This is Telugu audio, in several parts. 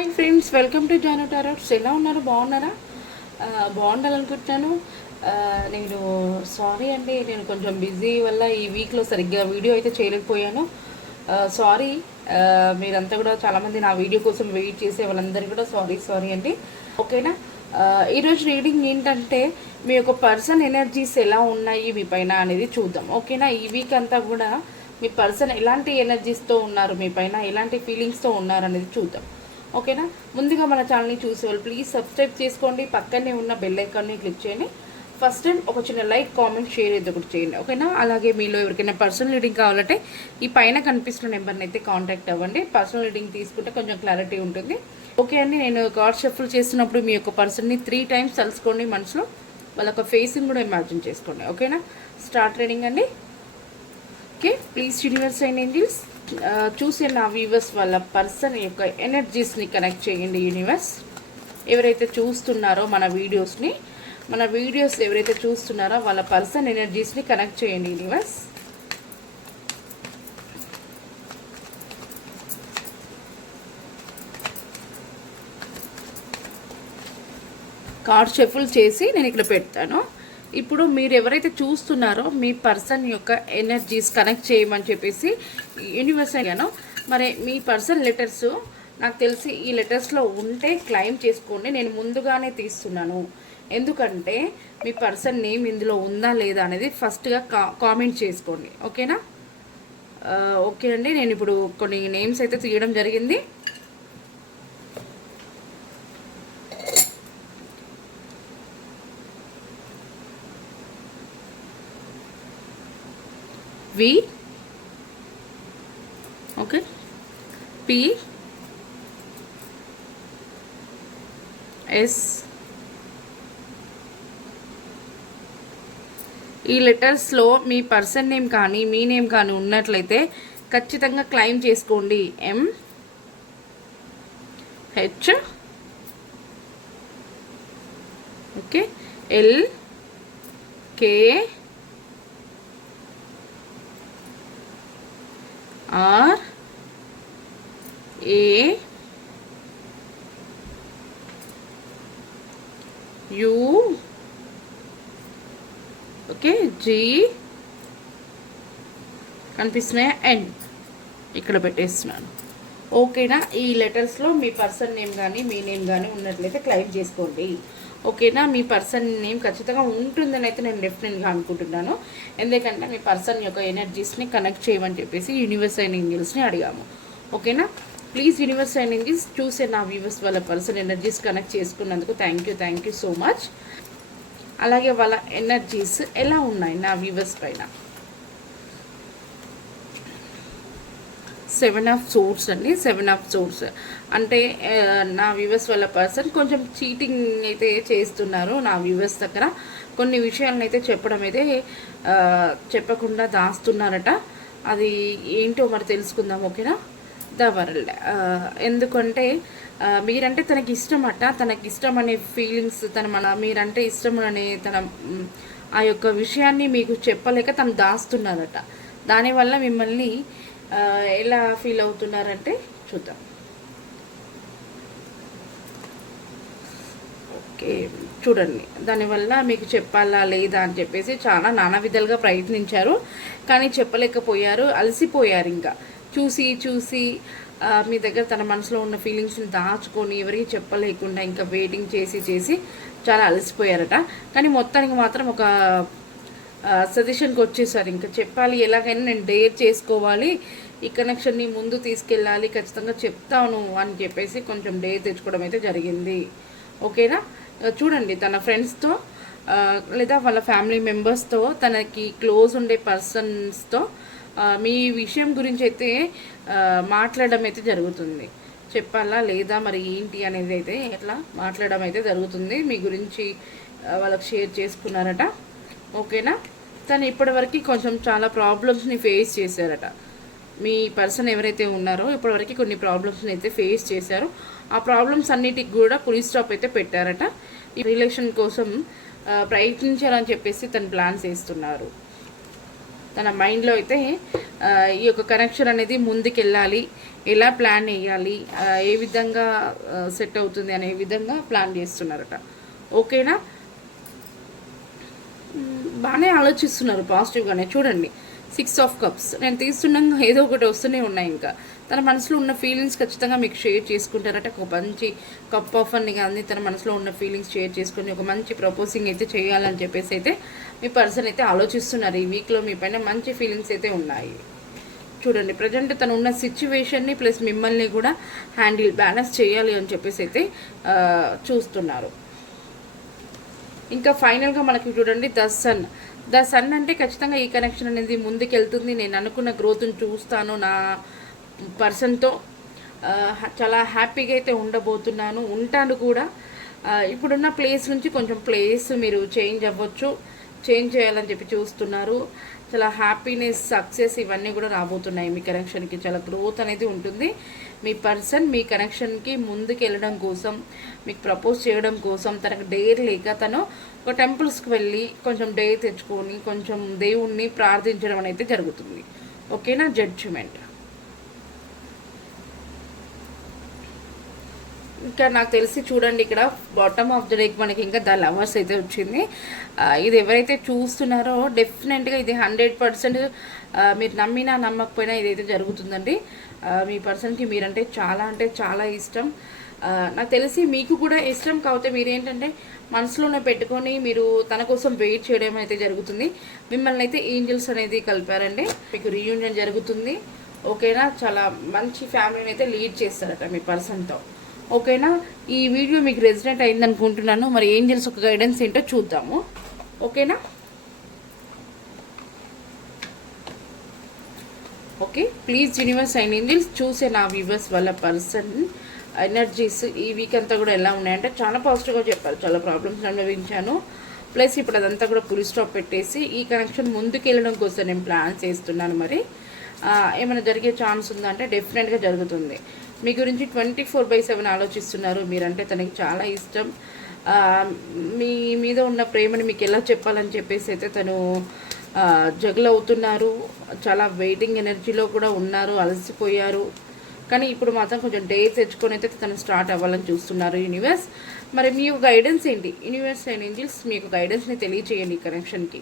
Hi friends, welcome to Janu tarots. ఎలా ఉన్నారు? బాగున్నారా? బాగుండాలనుకుంటున్నాను. నేను సారీ అండి, నేను కొంచెం బిజీ వల్ల ఈ వీక్లో సరిగ్గా వీడియో అయితే చేయలేకపోయాను. సారీ. మీరంతా కూడా చాలామంది నా వీడియో కోసం వెయిట్ చేసే వాళ్ళందరికీ కూడా సారీ అండి. ఓకేనా? ఈరోజు రీడింగ్ ఏంటంటే మీ యొక్క పర్సన్ ఎనర్జీస్ ఎలా ఉన్నాయి మీ పైన అనేది చూద్దాం. ఓకేనా? ఈ వీక్ అంతా కూడా మీ పర్సన్ ఎలాంటి ఎనర్జీస్తో ఉన్నారు, మీ పైన ఎలాంటి ఫీలింగ్స్తో ఉన్నారు అనేది చూద్దాం. ఓకేనా? ముందుగా మన ఛానల్ని చూసేవాళ్ళు ప్లీజ్ సబ్స్క్రైబ్ చేసుకోండి, పక్కనే ఉన్న బెల్ ఐకాన్ని క్లిక్ చేయండి. ఫస్ట్ టైం ఒక చిన్న లైక్, కామెంట్, షేర్ ఏదో ఒకటి చేయండి. ఓకేనా? అలాగే మీలో ఎవరికైనా పర్సనల్ రీడింగ్ కావాలంటే ఈ పైన కనిపిస్తున్న నెంబర్ని అయితే కాంటాక్ట్ అవ్వండి. పర్సనల్ రీడింగ్ తీసుకుంటే కొంచెం క్లారిటీ ఉంటుంది. ఓకే అండి, నేను కార్డ్ షఫుల్ చేస్తున్నప్పుడు మీ యొక్క పర్సన్ని 3 times తలుచుకోండి మనసులో, వాళ్ళ ఒక ఫేస్ని కూడా ఇమాజిన్ చేసుకోండి. ఓకేనా? స్టార్ట్ రీడింగ్ అండి. Okay, please universe and angels చూసే నా వ్యూవర్స్ వాళ్ళ పర్సన్ యొక్క ఎనర్జీస్ని కనెక్ట్ చేయండి. యూనివర్స్ ఎవరైతే చూస్తున్నారో మన వీడియోస్ ఎవరైతే చూస్తున్నారో వాళ్ళ పర్సన్ ఎనర్జీస్ని కనెక్ట్ చేయండి. యూనివర్స్ కార్డ్ షఫుల్ చేసి నేను ఇక్కడ పెడతాను. ఇప్పుడు మీరు ఎవరైతే చూస్తున్నారో మీ పర్సన్ యొక్క ఎనర్జీస్ కనెక్ట్ చేయమని చెప్పేసి యూనివర్స్ అడిగాను. మరి మీ పర్సన్ లెటర్స్ నాకు తెలిసి ఈ లెటర్స్లో ఉంటే క్లెయిమ్ చేసుకోండి. నేను ముందుగానే తీస్తున్నాను, ఎందుకంటే మీ పర్సన్ నేమ్ ఇందులో ఉందా లేదా అనేది ఫస్ట్గా కామెంట్ చేసుకోండి. ఓకేనా? ఓకే అండి, నేను ఇప్పుడు కొన్ని నేమ్స్ అయితే తీయడం జరిగింది. V, okay, P, S. ఈ లెటర్స్లో మీ పర్సన్ నేమ్ కానీ మీ నేమ్ కానీ ఉన్నట్లయితే ఖచ్చితంగా క్లెయిమ్ చేసుకోండి. M, H, okay, L, K, R, A, U, okay, G కనిపిస్తున్నాయా? N ఇక్కడ పెట్టేస్తున్నాను. ఓకేనా? ఈ లెటర్స్లో మీ పర్సన్ నేమ్ కానీ మీ నేమ్ కానీ ఉన్నట్లయితే క్లెయిమ్ చేసుకోండి. ఓకేనా? మీ పర్సన్ నేమ్ ఖచ్చితంగా ఉంటుందని అయితే నేను డెఫినెట్గా అనుకుంటున్నాను. ఎందుకంటే మీ పర్సన్ యొక్క ఎనర్జీస్ని కనెక్ట్ చేయమని చెప్పేసి యూనివర్స్ అండ్ ఏంజెల్స్ని అడిగాము. ఓకేనా? ప్లీజ్ యూనివర్స్ అండ్ ఏంజెల్స్ చూసే నా వ్యూవర్స్ వాళ్ళ పర్సన్ ఎనర్జీస్ కనెక్ట్ చేసుకున్నందుకు థ్యాంక్ యూ సో మచ్. అలాగే వాళ్ళ ఎనర్జీస్ ఎలా ఉన్నాయి నా వ్యూవర్స్ పైన. 7 of Swords అండి. 7 of Swords అంటే నా వ్యూవర్స్ వాళ్ళ పర్సన్ కొంచెం చీటింగ్ అయితే చేస్తున్నారు. నా వ్యూవర్స్ దగ్గర కొన్ని విషయాలను అయితే చెప్పడం అయితే చెప్పకుండా దాస్తున్నారట. అది ఏంటో మరి తెలుసుకుందాం. ఓకేనా? ద వరల్డ్ ఎందుకంటే మీరంటే తనకి ఇష్టమట. తనకి ఇష్టం అనే ఫీలింగ్స్ మీరంటే ఇష్టం అనే ఆ యొక్క విషయాన్ని మీకు చెప్పలేక తను దాస్తున్నారట. దానివల్ల మిమ్మల్ని ఎలా ఫీల్ అవుతున్నారంటే చూద్దాం. ఓకే, చూడండి. దానివల్ల మీకు చెప్పాలా లేదా అని చెప్పేసి చాలా నానా విధాలుగా ప్రయత్నించారు, కానీ చెప్పలేకపోయారు. అలసిపోయారు. ఇంకా చూసి మీ దగ్గర తన మనసులో ఉన్న ఫీలింగ్స్ని దాచుకొని ఎవరికి చెప్పలేకుండా ఇంకా వెయిటింగ్ చేసి చాలా అలసిపోయారట. కానీ మొత్తానికి మాత్రం ఒక సజెషన్కి వచ్చేసారు. ఇంకా చెప్పాలి, ఎలాగైనా నేను డేర్ చేసుకోవాలి, ఈ కనెక్షన్ని ముందు తీసుకెళ్ళాలి, ఖచ్చితంగా చెప్తాను అని చెప్పేసి కొంచెం డేర్ తెచ్చుకోవడం అయితే జరిగింది. ఓకేనా? చూడండి, తన ఫ్రెండ్స్తో లేదా వాళ్ళ ఫ్యామిలీ మెంబర్స్తో, తనకి క్లోజ్ ఉండే పర్సన్స్తో మీ విషయం గురించి అయితే మాట్లాడడం అయితే జరుగుతుంది. చెప్పాలా లేదా మరి ఏంటి అనేది అయితే ఎట్లా మాట్లాడడం అయితే జరుగుతుంది. మీ గురించి వాళ్ళకి షేర్ చేసుకున్నారట. ఓకేనా? తను ఇప్పటివరకు కొంచెం చాలా ప్రాబ్లమ్స్ని ఫేస్ చేశారట. మీ పర్సన్ ఎవరైతే ఉన్నారో ఇప్పటివరకు కొన్ని ప్రాబ్లమ్స్ని అయితే ఫేస్ చేశారు. ఆ ప్రాబ్లమ్స్ అన్నిటికి కూడా ఫుల్ స్టాప్ అయితే పెట్టారట. ఈ రిలేషన్ కోసం ప్రయత్నించాలని చెప్పేసి తను ప్లాన్స్ వేస్తున్నారు. తన మైండ్లో అయితే ఈ యొక్క కనెక్షన్ అనేది ముందుకెళ్ళాలి, ఎలా ప్లాన్ వేయాలి, ఏ విధంగా సెట్ అవుతుంది అనే విధంగా ప్లాన్ చేస్తున్నారట. ఓకేనా, బాగానే ఆలోచిస్తున్నారు పాజిటివ్గానే. చూడండి 6 ఆఫ్ కప్స్ నేను తీస్తున్నాగా ఏదో ఒకటి వస్తూనే ఉన్నాయి. ఇంకా తన మనసులో ఉన్న ఫీలింగ్స్ ఖచ్చితంగా మీకు షేర్ చేసుకుంటారట. ఒక మంచి కప్ ఆఫ్ అని కానీ తన మనసులో ఉన్న ఫీలింగ్స్ షేర్ చేసుకుని ఒక మంచి ప్రపోజింగ్ అయితే చేయాలని చెప్పేసి అయితే మీ పర్సన్ అయితే ఆలోచిస్తున్నారు. ఈ వీక్లో మీ పైన మంచి ఫీలింగ్స్ అయితే ఉన్నాయి. చూడండి ప్రజెంట్ తను ఉన్న సిచ్యువేషన్ని ప్లస్ మిమ్మల్ని కూడా బ్యాలెన్స్ చేయాలి అని చెప్పేసి అయితే చూస్తున్నారు. ఇంకా ఫైనల్గా మనకి చూడండి ద సన్ అంటే ఖచ్చితంగా ఈ కనెక్షన్ అనేది ముందుకెళ్తుంది. నేను అనుకున్న గ్రోత్ని చూస్తాను, నా పర్సన్తో చాలా హ్యాపీగా అయితే ఉండబోతున్నాను, ఉంటాను కూడా. ఇప్పుడున్న ప్లేస్ నుంచి కొంచెం ప్లేస్ మీరు చేంజ్ అవ్వచ్చు, చేంజ్ చేయాలని చెప్పి చూస్తున్నారు. చాలా హ్యాపీనెస్, సక్సెస్ ఇవన్నీ కూడా రాబోతున్నాయి. మీ కనెక్షన్కి చాలా గ్రోత్ అనేది ఉంటుంది. మీ పర్సన్ మీ కనెక్షన్కి ముందుకు వెళ్ళడం కోసం, మీకు ప్రపోజ్ చేయడం కోసం తనకు డేర్ లేక తను ఒక టెంపుల్స్కి వెళ్ళి కొంచెం డేర్ తెచ్చుకొని కొంచెం దేవుణ్ణి ప్రార్థించడం అనేది జరుగుతుంది. ఓకేనా, జడ్జిమెంట్. ఇంకా నాకు తెలిసి చూడండి ఇక్కడ బాటమ్ ఆఫ్ ద డేక్ మనకి ఇంకా ద లవర్స్ అయితే వచ్చింది. ఇది ఎవరైతే చూస్తున్నారో డెఫినెట్గా ఇది 100% మీరు నమ్మినా నమ్మకపోయినా ఇదైతే జరుగుతుందండి. మీ పర్సన్కి మీరంటే చాలా అంటే చాలా ఇష్టం. నాకు తెలిసి మీకు కూడా ఇష్టం కాకపోతే మీరేంటంటే మనసులోనే పెట్టుకొని మీరు తన కోసం వెయిట్ చేయడం అయితే జరుగుతుంది. మిమ్మల్ని అయితే ఏంజల్స్ అనేది కలిపారండి. మీకు రీయూనియన్ జరుగుతుంది. ఓకేనా, చాలా మంచి ఫ్యామిలీని అయితే లీడ్ చేస్తారట మీ పర్సన్తో. ఓకేనా, ఈ వీడియో మీకు రెసిడెంట్ అయింది అనుకుంటున్నాను. మరి ఏంజల్స్ ఒక గైడెన్స్ ఏంటో చూద్దాము. ఓకేనా, okay. Please universe and angels చూసే నా వ్యూవర్స్ వాళ్ళ పర్సన్ ఎనర్జీస్ ఈ వీక్ అంతా కూడా ఎలా ఉన్నాయంటే చాలా పాజిటివ్గా చెప్పారు. చాలా ప్రాబ్లమ్స్ అనుభవించాను, ప్లస్ ఇప్పుడు అదంతా కూడా ఫుల్ స్టాప్ పెట్టేసి ఈ కనెక్షన్ ముందుకు వెళ్ళడం కోసం నేను ప్లాన్ చేస్తున్నాను. మరి ఏమైనా జరిగే ఛాన్స్ ఉందంటే డెఫినెట్గా జరుగుతుంది. మీ గురించి 24/7 ఆలోచిస్తున్నారు. మీరంటే తనకి చాలా ఇష్టం. మీ మీద ఉన్న ప్రేమని మీకు ఎలా చెప్పాలని చెప్పేసి అయితే తను జగులు అవుతున్నారు. చాలా వెయిటింగ్ ఎనర్జీలో కూడా ఉన్నారు, అలసిపోయారు. కానీ ఇప్పుడు మాత్రం కొంచెం డేస్ తెచ్చుకొని అయితే తను స్టార్ట్ అవ్వాలని చూస్తున్నారు యూనివర్స్. మరి మీ యొక్క గైడెన్స్ ఏంటి? యూనివర్స్ అండ్ ఏంజల్స్ మీ యొక్క గైడెన్స్ని తెలియచేయండి ఈ కనెక్షన్కి.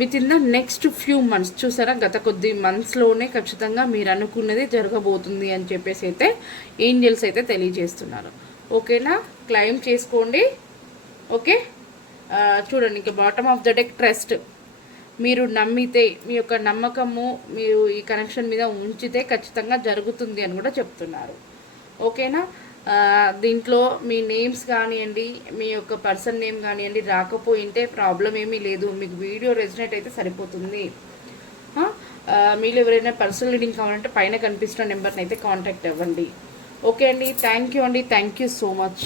With in the next few months, చూసారా గత కొద్ది మంత్స్లోనే ఖచ్చితంగా మీరు అనుకున్నది జరగబోతుంది అని చెప్పేసి అయితే ఏంజల్స్ అయితే తెలియజేస్తున్నారు. ఓకేనా, క్లైమ్ చేసుకోండి. ఓకే, చూడండి ఇంకా bottom of the deck trust. మీరు నమ్మితే మీ యొక్క నమ్మకము మీరు ఈ కనెక్షన్ మీద ఉంచితే ఖచ్చితంగా జరుగుతుంది అని కూడా చెప్తున్నారు. ఓకేనా, దీంట్లో మీ నేమ్స్ కానివ్వండి, మీ యొక్క పర్సన్ నేమ్ కానివ్వండి రాకపోయింటే ప్రాబ్లం ఏమీ లేదు. మీకు వీడియో రెసినేట్ అయితే సరిపోతుంది. మీరు ఎవరైనా పర్సనల్ రీడింగ్ కావాలంటే పైన కనిపిస్తున్న నెంబర్ని అయితే కాంటాక్ట్ అవ్వండి. ఓకే అండి, థ్యాంక్ యూ అండి, థ్యాంక్ యూ సో మచ్.